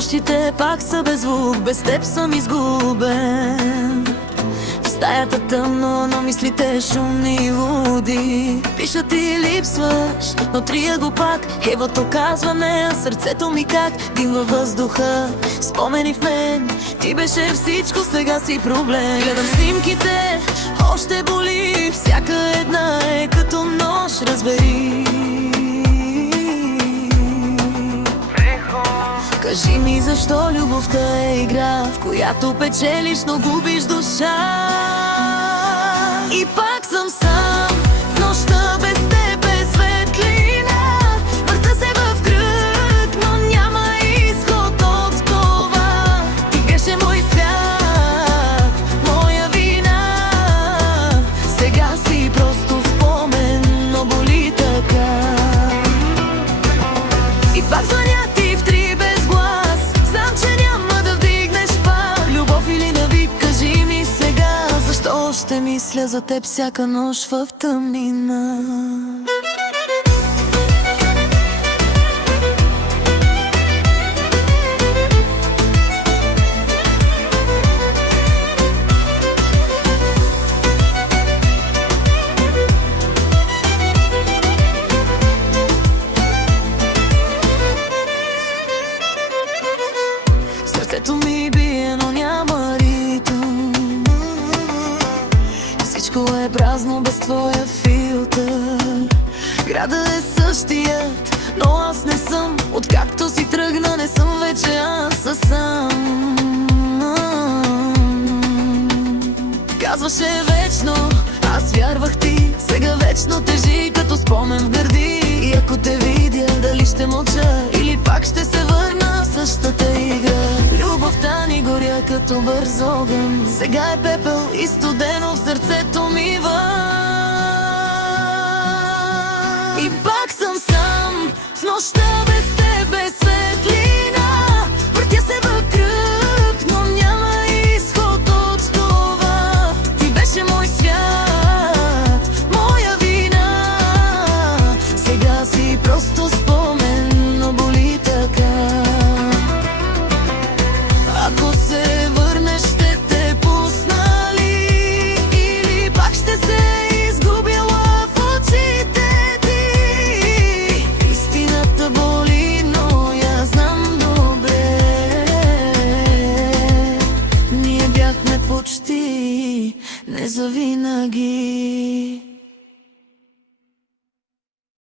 Нощите пак са без звук, без теб съм изгубен. В стаята тъмно, но мислите шумни и луди. Пиша ти липсваш, но трия го пак. Евото казва не, а сърцето ми как дим във въздуха. Спомени в мен, ти беше всичко, сега си проблем. Гледам снимките, още боли. Всяка една е като нож, разбери. Кажи ми защо любовта е игра, в която печелиш, но губиш душа. И пак съм сам в нощта, без теб е светлина. Върта се в кръг, но няма изход от това. Ти беше мой свят, моя вина. Сега си просто спомен, но боли така. И пак звъня ти в три без глас. Знам, че няма да вдигнеш пак. Любов или навик, кажи ми сега. Защо още мисля за теб всяка нощ в тъмнина? Сърцето ми бие, но няма ритъм. Всичко е празно без твоя филтър. Града е същият, но аз не съм. Откакто си тръгна, не съм вече аз, а сам. Казваше вечно, аз вярвах ти. Сега вечно тежи като спомен в гърди. И ако те видя, дали ще мълча или пак ще се върна в същата игра. Любовта ни горя като бърз огън. Сега е пепел и студено в сърцето ми вън. И пак съм сам в нощта, без теб е светлина. Въртя се в кръг, но няма изход от това. Ти беше мой свят, моя вина. Сега си просто спомен, но боли така. Ако се върнеш, ще те пусна ли? Или пак ще се изгубила в очите ти? Истината боли, но я знам добре. Ние бяхме почти не завинаги.